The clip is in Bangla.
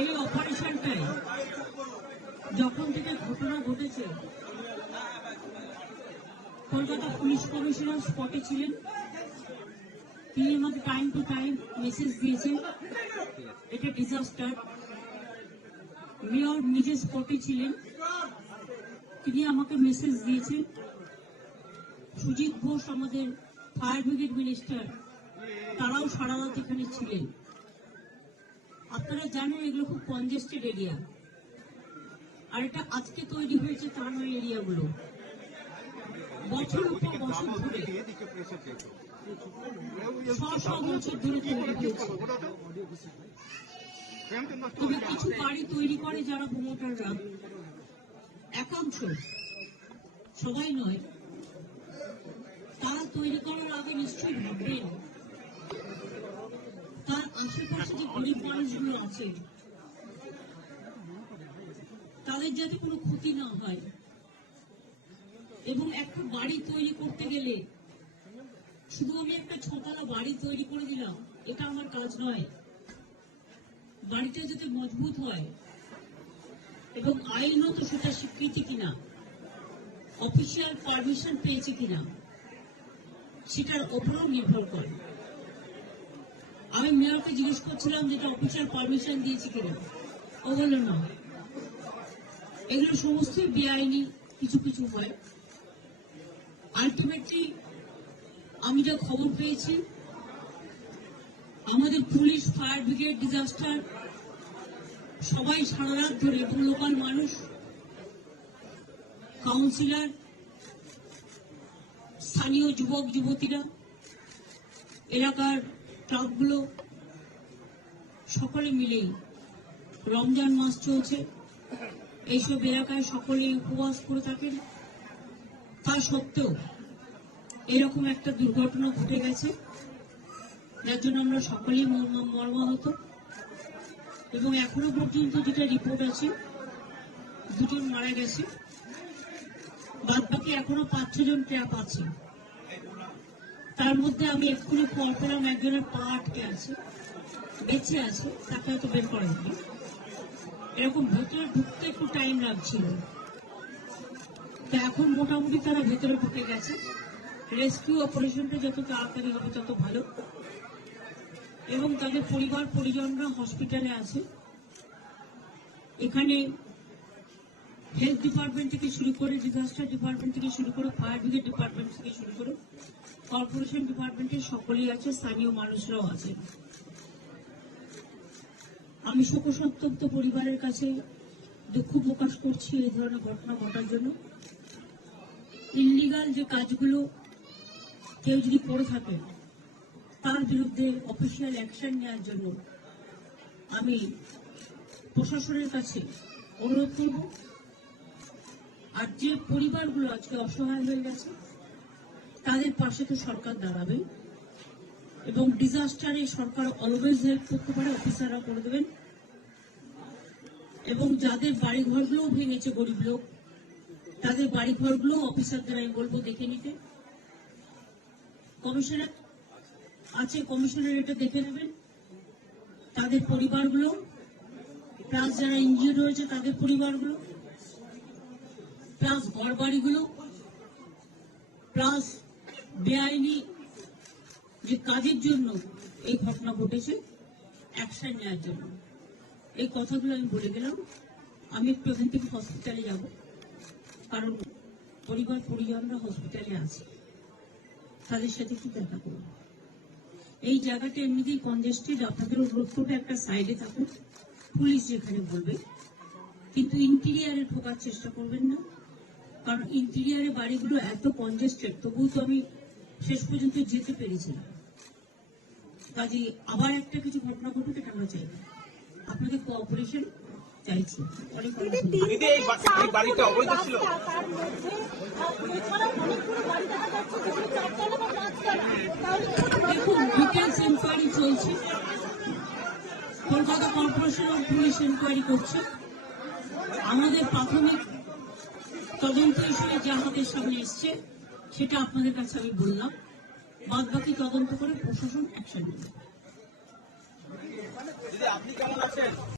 এই অপারেশনটাই যখন থেকে ঘটনা ঘটেছে, কলকাতা পুলিশ কমিশনার স্পটে ছিলেন। তিনি আমাকে টাইম টু টাইম মেসেজ দিয়েছেন এটা ডিজাস্টার। মেয়র নিজে স্পটে ছিলেন, তিনি আমাকে মেসেজ দিয়েছেন। সুজিত ঘোষ আমাদের ফায়ার ব্রিগেড মিনিস্টার, তারাও সারা রাত এখানে ছিলেন। আপনারা জানেন এগুলো খুব কনজেস্টেড এরিয়া, আর এটা আজকে তৈরি হয়েছে তা নয়। এরিয়াগুলো বছর পর বছর ধরে, শ বছর ধরে তৈরি হয়েছে। তবে কিছু বাড়ি তৈরি করে যারা প্রমোটাররা, একাংশ, সবাই নয়, তারা তৈরি করার আগে নিশ্চয়ই ভাববেন তার আশেপাশে যে গরিব মানুষগুলো আছে তাদের যাতে কোনো ক্ষতি না হয়। এবং একটা বাড়ি তৈরি করতে গেলে শুধু আমি একটা ছতলা বাড়ি তৈরি করে দিলাম, এটা আমার কাজ নয়। বাড়িটা যাতে মজবুত হয় এবং আইনত সেটা স্বীকৃতি কিনা, অফিসিয়াল পারমিশন পেয়েছে কিনা, সেটার ওপরও নির্ভর করে। আমি মেয়রকে জিজ্ঞেস করছিলাম যেটা অফিসিয়াল পারমিশন দিয়েছে কিনা, ও বলল না। এগুলো সমস্তই বেআইনি কিছু কিছু হয়। আলটিমেটলি আমি যা খবর পেয়েছি, আমাদের পুলিশ, ফায়ার ব্রিগেড, ডিজাস্টার সবাই সারা রাত ধরে, এবং লোকাল মানুষ, কাউন্সিলর, স্থানীয় যুবক যুবতীরা, এলাকার ক্লাবগুলো, সকলে মিলেই, রমজান মাস চলছে, এইসব এলাকায় সকলে উপবাস করে থাকেন। তা সত্ত্বেও এরকম একটা দুর্ঘটনা ঘটে গেছে, যার জন্য আমরা সকলেই মর্মাহত। এবং এখনো পর্যন্ত যেটা রিপোর্ট আছে, 2 জন মারা গেছে, বাদ বাকি এখনো 5-6 জন ট্র্যাপ আছে। তার মধ্যে আমি এক্ষুনি খবর পেলাম একজনের পা আটকে আছে, বেঁচে আছে, তাকে হয়তো বের করা যাবে। এরকম ভেতরে ঢুকতে একটু টাইম লাগছিল, তো এখন মোটামুটি তারা ভেতরে ঢুকে গেছে। রেস্কিউ অপারেশনটা যত তাড়াতাড়ি হবে তত ভালো। এবং তাদের পরিবার পরিজনরা হসপিটালে আছে। এখানে হেলথ ডিপার্টমেন্ট থেকে শুরু করে, ডিজাস্টার ডিপার্টমেন্ট থেকে শুরু করে, ফায়ার ব্রিগেড ডিপার্টমেন্ট থেকে শুরু করে, কর্পোরেশন ডিপার্টমেন্টের সকলেই আছে, স্থানীয় মানুষরাও আছে। আমি শোকসন্তপ্ত পরিবারের কাছে দুঃখ প্রকাশ করছি এই ধরনের ঘটনা ঘটার জন্য। ইনলিগাল যে কাজগুলো কেউ যদি করে থাকে, তার বিরুদ্ধে অফিসিয়াল অ্যাকশন নেওয়ার জন্য আমি প্রশাসনের কাছে অনুরোধ করব। আর যে পরিবারগুলো আজকে অসহায় হয়ে গেছে, তাদের পাশে তো সরকার দাঁড়াবে, এবং ডিজাস্টারে সরকার অলওয়েজ হেল্প করতে পারে, অফিসাররা করে দেবেন। এবং যাদের বাড়িঘরগুলো ভেঙেছে, গরিব লোক, তাদের বাড়িঘরগুলো অফিসারদের আমি বলবো দেখে নিতে। কমিশনার আছে, কমিশনার এটা দেখে নেবেন। তাদের পরিবারগুলো, প্লাস যারা ইনজিওর্ড হয়েছে তাদের পরিবারগুলো, প্লাস ঘর বাড়িগুলো, প্লাস বেআইনি যে কাজের জন্য এই ঘটনা ঘটেছে, অ্যাকশন নেওয়ার জন্য। এই কথাগুলো আমি বলে গেলাম। আমি একটু এখান থেকে হসপিটালে যাব, কারণ পরিবার পরিজনরা হসপিটালে আছে, তাদের সাথে একটু দেখা করব। এই জায়গাটা এমনিতেই কনজেস্টেড, আপনাদের অনুরোধ করবে একটা সাইডে থাকুন, পুলিশ যেখানে বলবে, কিন্তু ইন্টেরিয়ারে ঢোকার চেষ্টা করবেন না, কারণ ইন্টেরিয়ারে বাড়িগুলো এত কনজেস্টেড। তবুও তো আমি শেষ পর্যন্ত যেতে পেরেছিলাম। কাজে আবার একটা কিছু ঘটনা ঘটুক, এটা আমরা চাই না। আপনাদের কোঅপারেশন চাইছি। অনেক দেখুন, ডিটেলস ইনকোয়ারি চলছে, কলকাতা কর্পোরেশন ও পুলিশ ইনকোয়ারি করছে। আমাদের প্রাথমিক তদন্ত হিসেবে যা হাতের সামনে এসছে সেটা আপনাদের কাছে আমি বললাম। বাদ বাকি তদন্ত করে প্রশাসন অ্যাকশন নেবে। আপনি কেমন আছেন?